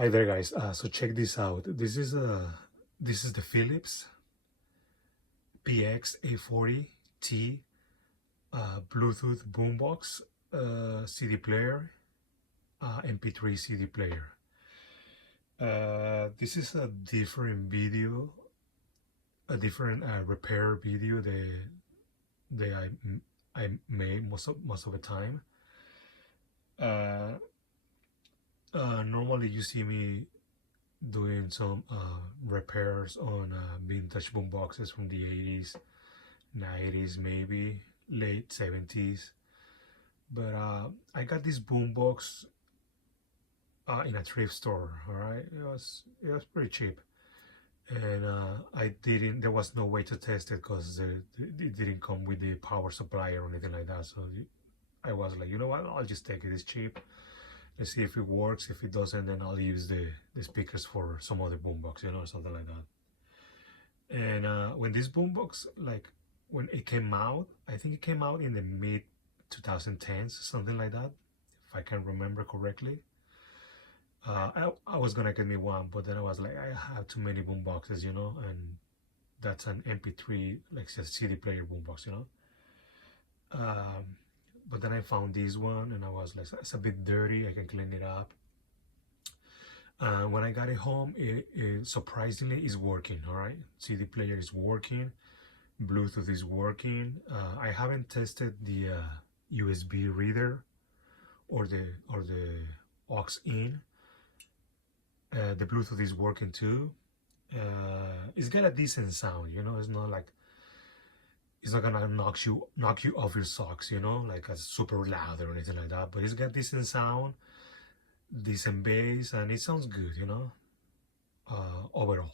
Hi there, guys. So check this out. This is the Philips PX840T Bluetooth boombox CD player, MP3 CD player. This is a different video, a different repair video that I made most of the time. Normally you see me doing some repairs on vintage boom boxes from the 80s, 90s, maybe late 70s. But I got this boom box in a thrift store. All right, it was pretty cheap, and there was no way to test it because it didn't come with the power supply or anything like that. So I was like, you know what, I'll just take it. It's cheap. Let's see if it works. If it doesn't, then I'll use the speakers for some other boombox, or something like that. And when this boombox, when it came out, I think it came out in the mid 2010s, something like that, if I can remember correctly. I was gonna get me one, but then I was like, I have too many boomboxes, and that's an MP3, like a CD player boombox, But then I found this one and I was like, it's a bit dirty, I can clean it up. When I got it home, it surprisingly is working. All right, CD player is working, Bluetooth is working. I haven't tested the USB reader or the aux in. The Bluetooth is working too. It's got a decent sound, it's not like, it's not gonna knock you off your socks, like a super loud or anything like that. But it's got decent sound, decent bass, and it sounds good, overall.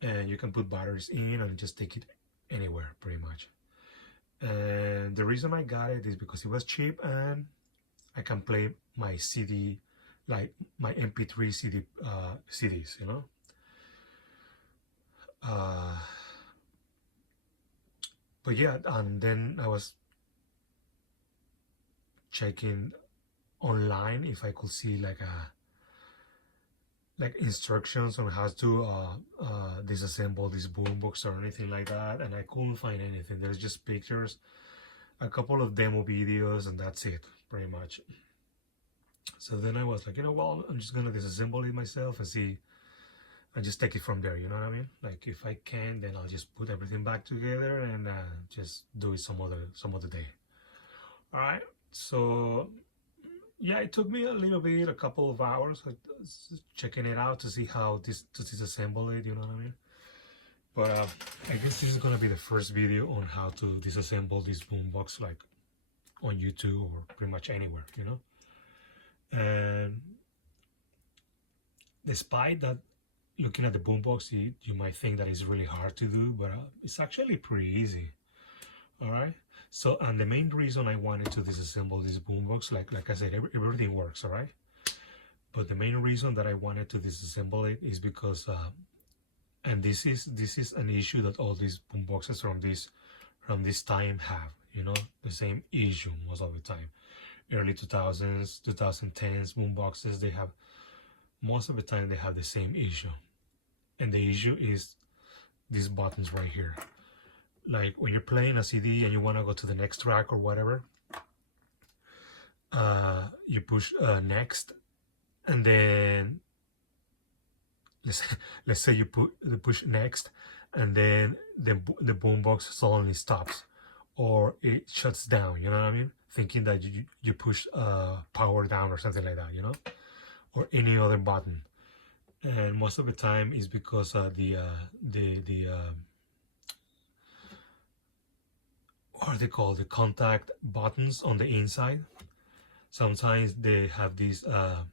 And you can put batteries in and just take it anywhere, pretty much. And the reason I got it is because it was cheap and I can play my CD, like my MP3 CDs, But yeah, and then I was checking online if I could see like instructions on how to disassemble this boombox or anything like that, and I couldn't find anything. There's just pictures, a couple of demo videos, and that's it, pretty much. So then I was like, well, I'm just gonna disassemble it myself and see, and just take it from there, you know what I mean? Like, if I can, then I'll just put everything back together and just do it some other day. All right, so yeah, it took me a couple of hours checking it out to see how to disassemble it, you know what I mean? But I guess this is gonna be the first video on how to disassemble this boombox, like on YouTube or pretty much anywhere, And despite that, looking at the boombox, you might think that it's really hard to do, but it's actually pretty easy. All right. So, and the main reason I wanted to disassemble this boombox, like I said, everything works, all right. But the main reason that I wanted to disassemble it is because, and this is an issue that all these boomboxes from this time have, the same issue most of the time. Early 2000s, 2010s boomboxes, they have, most of the time they have the same issue. And the issue is these buttons right here. Like when you're playing a CD and you want to go to the next track or whatever, you push next, and then let's say you push next, and then the boombox suddenly stops or it shuts down, you know what I mean? Thinking that you push power down or something like that, or any other button. And most of the time is because what are they called, the contact buttons on the inside. Sometimes they have these a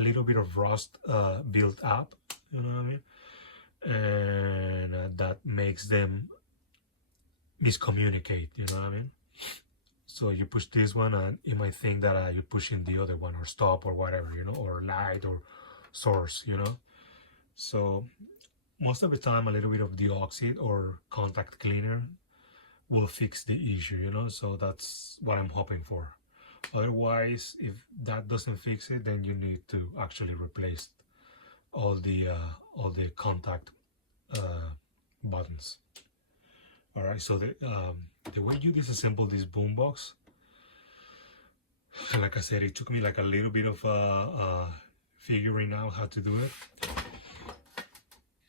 little bit of rust built up, you know what I mean, and that makes them miscommunicate, you know what I mean. So you push this one and you might think that you're pushing the other one, or stop or whatever, or light or source, So most of the time a little bit of deoxit or contact cleaner will fix the issue, so that's what I'm hoping for. Otherwise, if that doesn't fix it, then you need to actually replace all the contact buttons. All right, so the way you disassemble this boombox, like I said, it took me like a little bit of figuring out how to do it.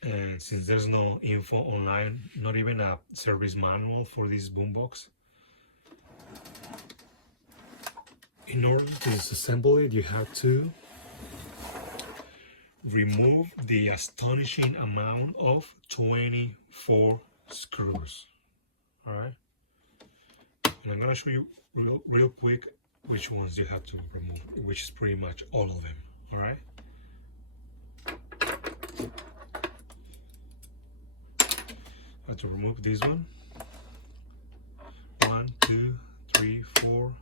And since there's no info online, not even a service manual for this boombox, in order to disassemble it, you have to remove the astonishing amount of 24 screws. All right, and I'm gonna show you real quick which ones you have to remove, which is pretty much all of them. All right, I have to remove this one. 1, 2, 3, 4,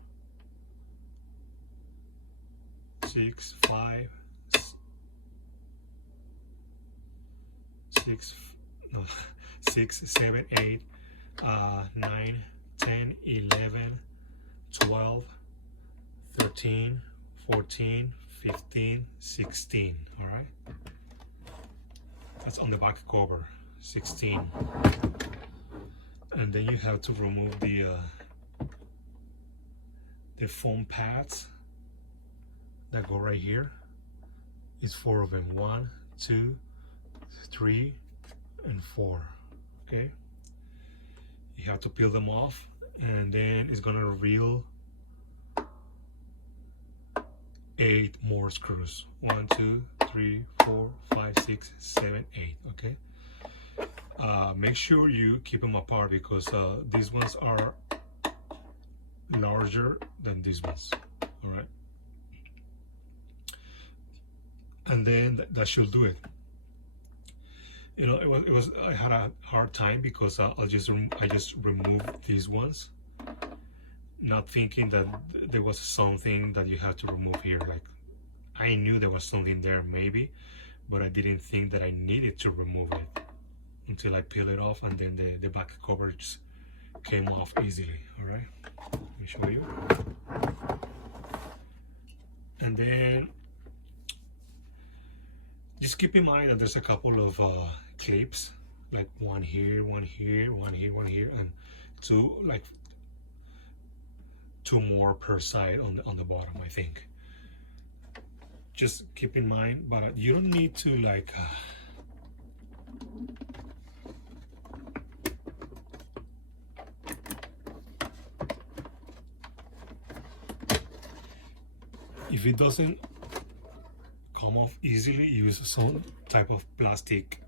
6, 5, 6, 7, 8, 9, 10, 11, 12, 13, 14, 15, 16. All right, that's on the back cover. 16. And then you have to remove the foam pads that go right here. It's 4 of them. 1, 2, 3, and 4. Okay, you have to peel them off, and then it's gonna reveal 8 more screws. 1, 2, 3, 4, 5, 6, 7, 8. Okay, make sure you keep them apart because these ones are larger than these ones. All right, and then that should do it. You know, it was I had a hard time because I just removed these ones, not thinking that there was something that you had to remove here. Like, I knew there was something there maybe, but I didn't think that I needed to remove it until I peel it off, and then the back coverage came off easily. All right, let me show you. And then just keep in mind that there's a couple of clips, like one here, one here, one here, one here, and two more per side on the bottom, I think. Just keep in mind, but you don't need to like if it doesn't come off easily, use some type of plastic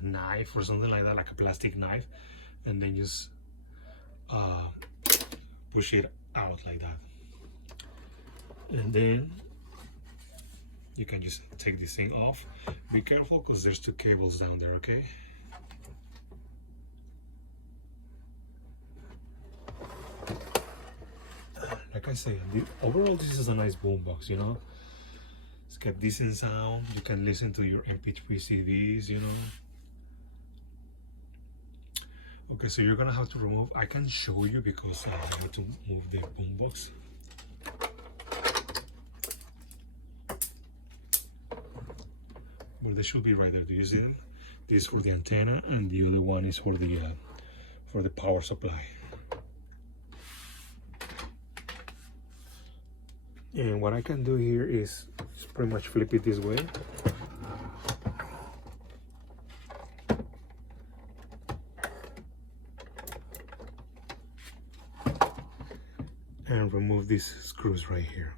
knife or something like that, like a plastic knife, and then just push it out like that. And then you can just take this thing off. Be careful because there's 2 cables down there. Okay, like I say, overall this is a nice boombox, you know. It's got decent sound. You can listen to your MP3 CDs, you know. Okay, so you're gonna have to remove, I can show you because I need to move the boombox. But they should be right there. Do you see them? This is for the antenna, and the other one is for the power supply. And what I can do here is pretty much flip it this way. And remove these screws right here.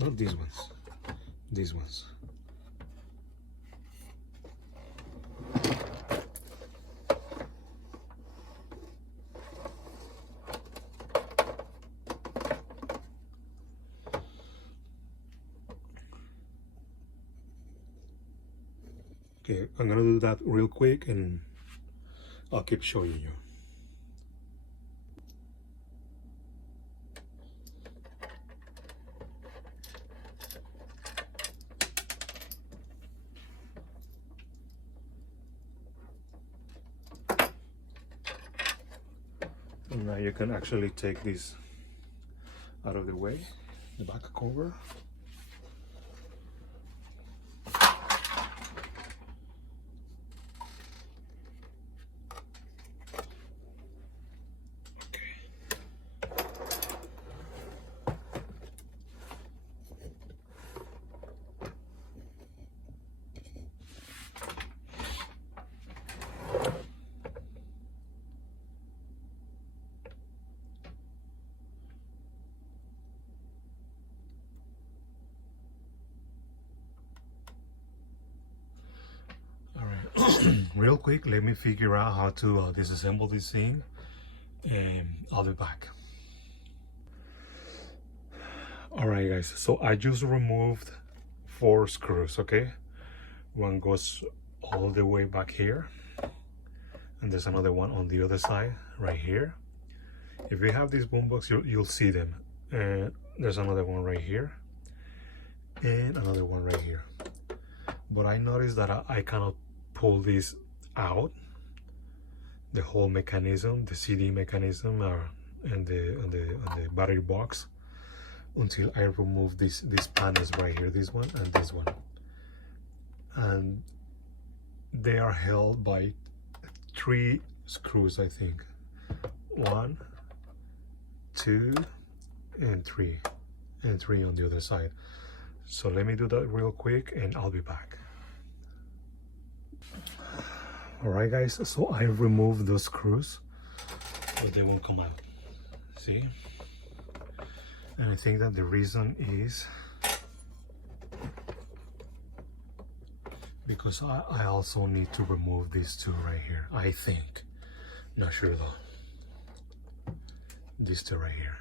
Not these ones. These ones. Okay, I'm gonna do that real quick and I'll keep showing you. now you can actually take this out of the way, the back cover. Real quick, let me figure out how to disassemble this thing, and I'll be back. Alright guys, so I just removed 4 screws, okay? One goes all the way back here, and there's another one on the other side, right here. If you have this boombox, you'll see them. And there's another one right here, and another one right here. But I noticed that I cannot pull this out, the whole mechanism, the CD mechanism, and the battery box, until I remove these panels right here, this one and this one, and they are held by 3 screws, I think. 1, 2, and 3, and 3 on the other side. So let me do that real quick, and I'll be back. Alright guys, so I removed those screws, but they won't come out. See? And I think that the reason is because I also need to remove these 2 right here. I think. Not sure though. These 2 right here.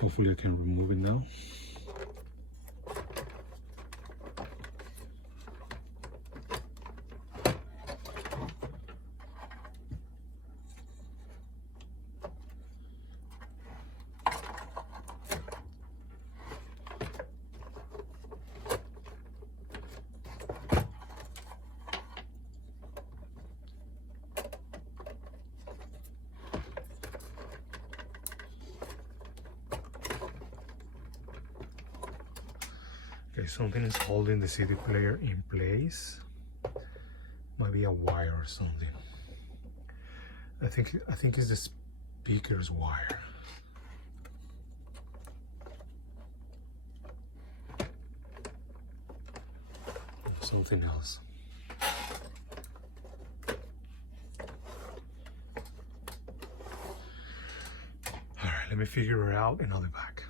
Hopefully I can remove it now. Okay, something is holding the CD player in place. Might be a wire or something. I think it's the speaker's wire. Something else. Alright, let me figure it out and I'll be back.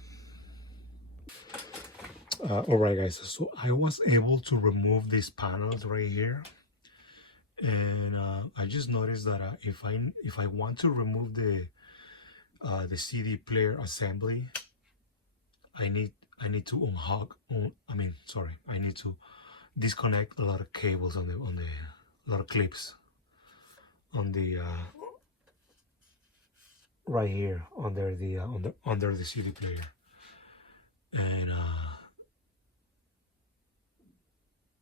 Alright guys, so I was able to remove these panels right here, and I just noticed that if I want to remove the CD player assembly, I need to I need to disconnect a lot of cables on a lot of clips on the right here under the CD player, and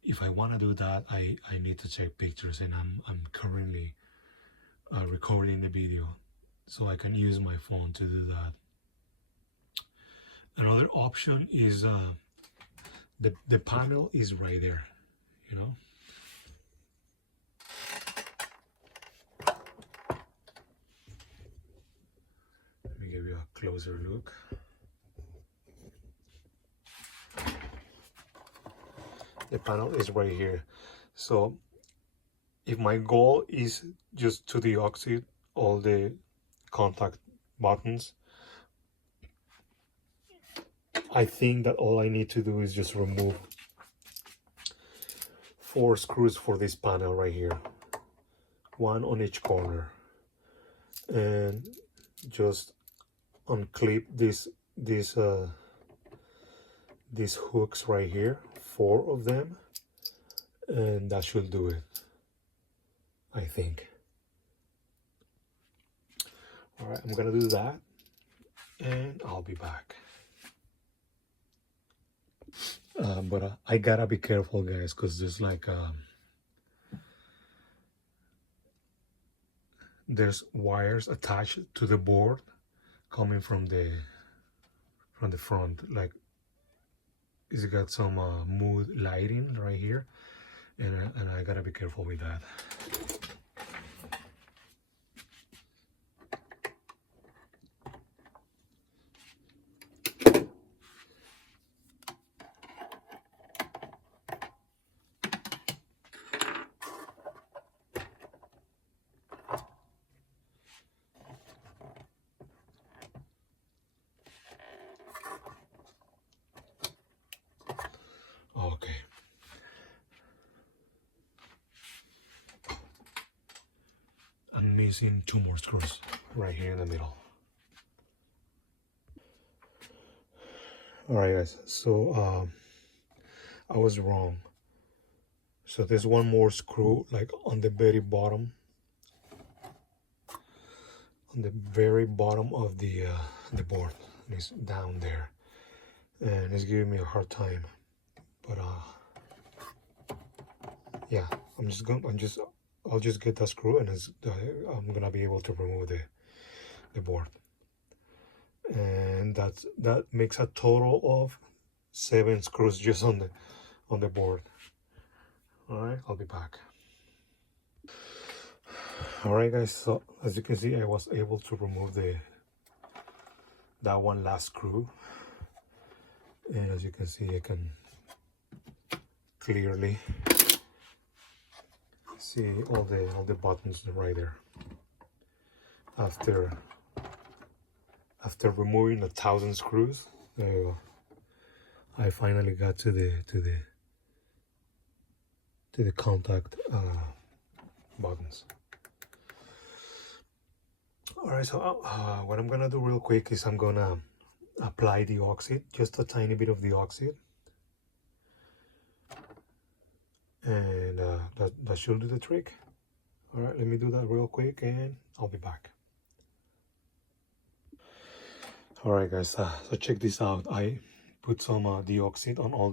if I want to do that, I need to take pictures, and I'm currently recording the video, so I can use my phone to do that. Another option is the panel is right there, you know. Let me give you a closer look. The panel is right here. So if my goal is just to deoxide all the contact buttons, I think that all I need to do is just remove 4 screws for this panel right here, 1 on each corner, and just unclip these hooks right here 4 of them, and that should do it, I think. All right, I'm gonna do that, and I'll be back. But I gotta be careful, guys, because there's like there's wires attached to the board coming from the front. Like it's got some mood lighting right here, and I gotta be careful with that. Okay. I'm missing 2 more screws right here in the middle. All right, guys. So I was wrong. So there's 1 more screw, like on the very bottom. On the very bottom of the board. It's down there, and it's giving me a hard time. But yeah, I'll just get that screw, and I'm gonna be able to remove the board, and that makes a total of 7 screws just on the board. All right, I'll be back. All right, guys. So as you can see, I was able to remove that 1 last screw, and as you can see, I can clearly see all the buttons right there. After removing 1,000 screws, there you go. I finally got to the contact buttons. All right, so what I'm gonna do real quick is I'm gonna apply the oxide, just a tiny bit of the oxide, and that should do the trick. All right, let me do that real quick, and I'll be back. All right, guys. So check this out. I put some deoxide on all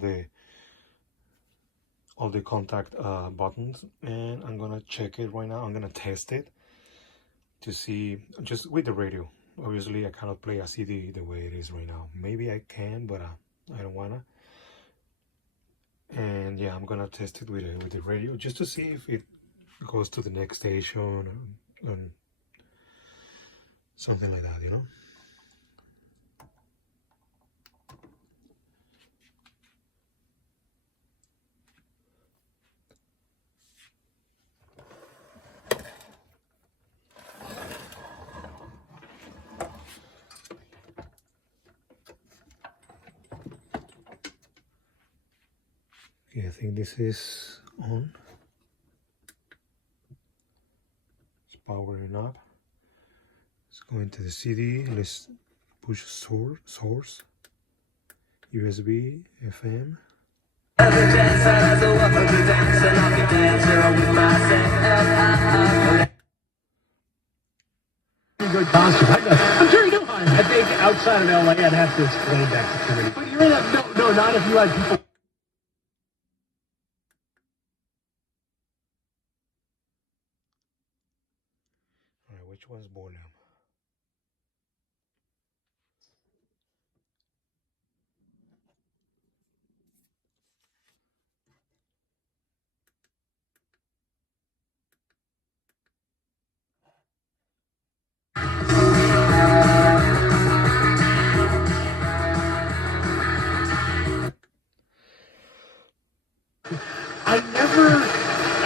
the contact buttons, and I'm gonna check it right now. I'm gonna test it to see, just with the radio. Obviously, I cannot play a CD the way it is right now. Maybe I can, but I don't wanna. And yeah, I'm gonna test it with the radio just to see if it goes to the next station and something like that, you know. Okay, I think this is on. It's powering up. It's going to the CD. Let's push source, USB, FM. Good concert. I'm sure you do. I think outside of LA, I'd have to explain that to somebody. But you're in a, no, not if you had people. All right, which one's volume?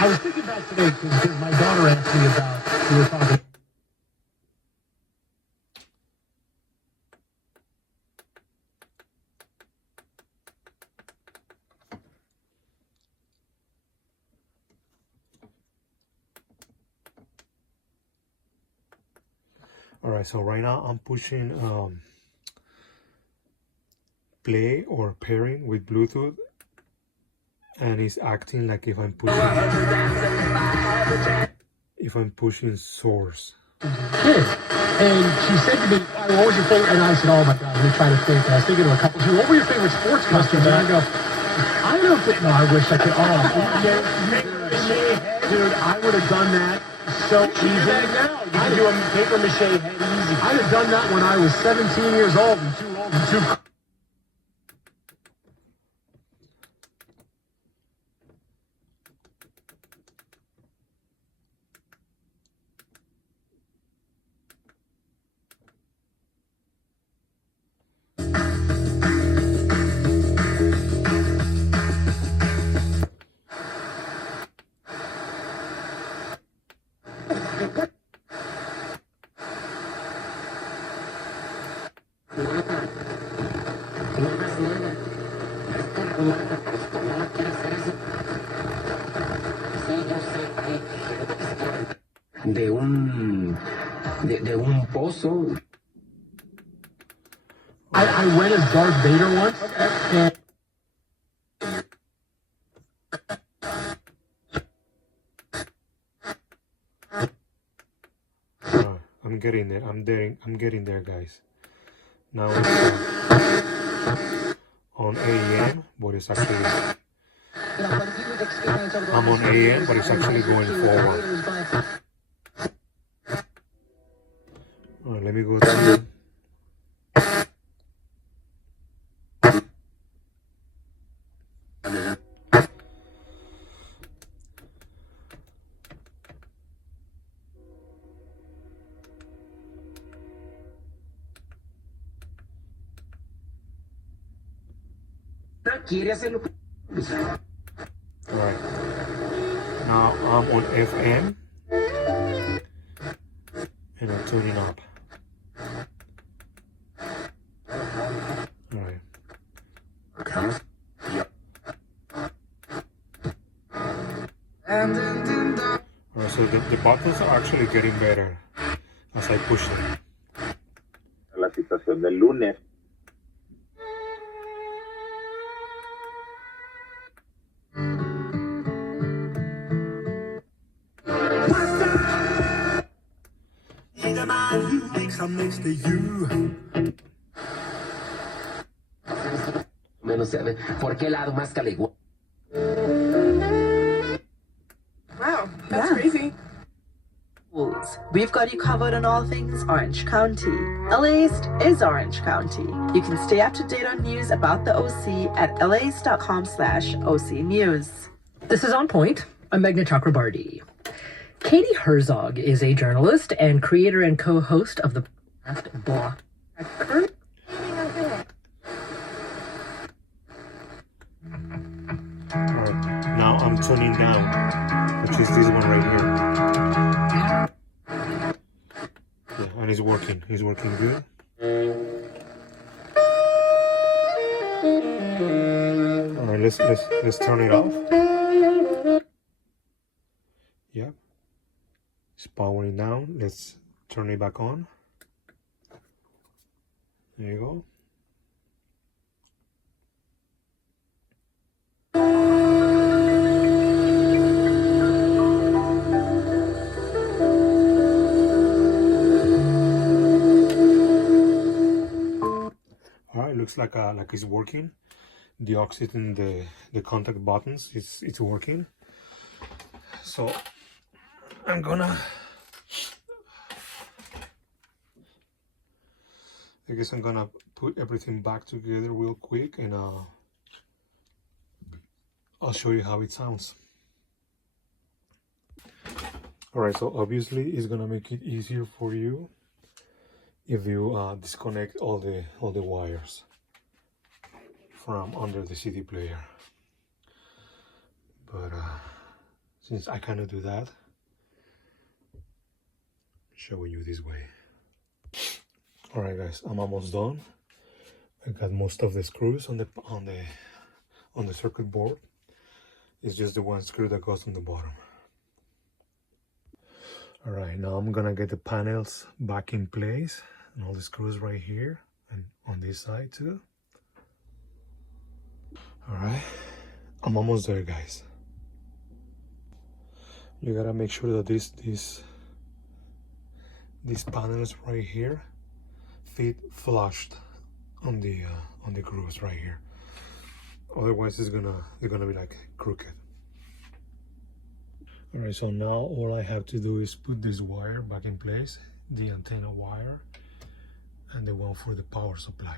I was thinking about today because my daughter asked me about, we were talking. All right, so right now I'm pushing play or pairing with Bluetooth, and it's acting like if I'm pushing source. And she said to me, what was your favorite? And I said, oh my God, let me try to think. And I was thinking of a couple. She said, what were your favorite sports costumes? And I go, I don't think, no, I wish I could. Oh, dude, I would have done that so easy. Now you can do a paper mache head easy. I'd have done that when I was 17 years old and too old and too. de un pozo. I went as Darth Vader once. And I'm getting there. I'm getting there, guys. Now it's on AM, but it's actually I'm on AM, but it's actually going forward. All right, let me go to Alright, now I'm on FM and I'm tuning up. Alright. Alright, so the buttons are actually getting better as I push them. La situación del lunes. Menos ¿por qué lado más caligua? Wow, that's crazy. We've got you covered on all things Orange County. LAist is Orange County. You can stay up to date on news about the OC at laist.com/OC News. This is On Point. I'm Meghna Chakrabarty. Katie Herzog is a journalist and creator and co-host of the blog. Alright, now I'm tuning down, which is this one right here. Yeah, and it's working. It's working good. Alright, let's turn it off. Yeah. It's powering down. Let's turn it back on. There you go. Alright, looks like it's working. The oxygen, the contact buttons, it's working. So I'm gonna, I guess I'm gonna put everything back together real quick, and I'll show you how it sounds. Alright, so obviously it's gonna make it easier for you if you disconnect all the wires from under the CD player. But since I cannot do that, showing you this way. All right, guys, I'm almost done. I got most of the screws on the circuit board. It's just the one screw that goes on the bottom. All right, now I'm gonna get the panels back in place and all the screws right here and on this side too. All right, I'm almost there, guys. You gotta make sure that these panels right here fit flushed on the grooves right here. Otherwise, they're gonna be like crooked. All right, so now all I have to do is put this wire back in place, the antenna wire, and the one for the power supply.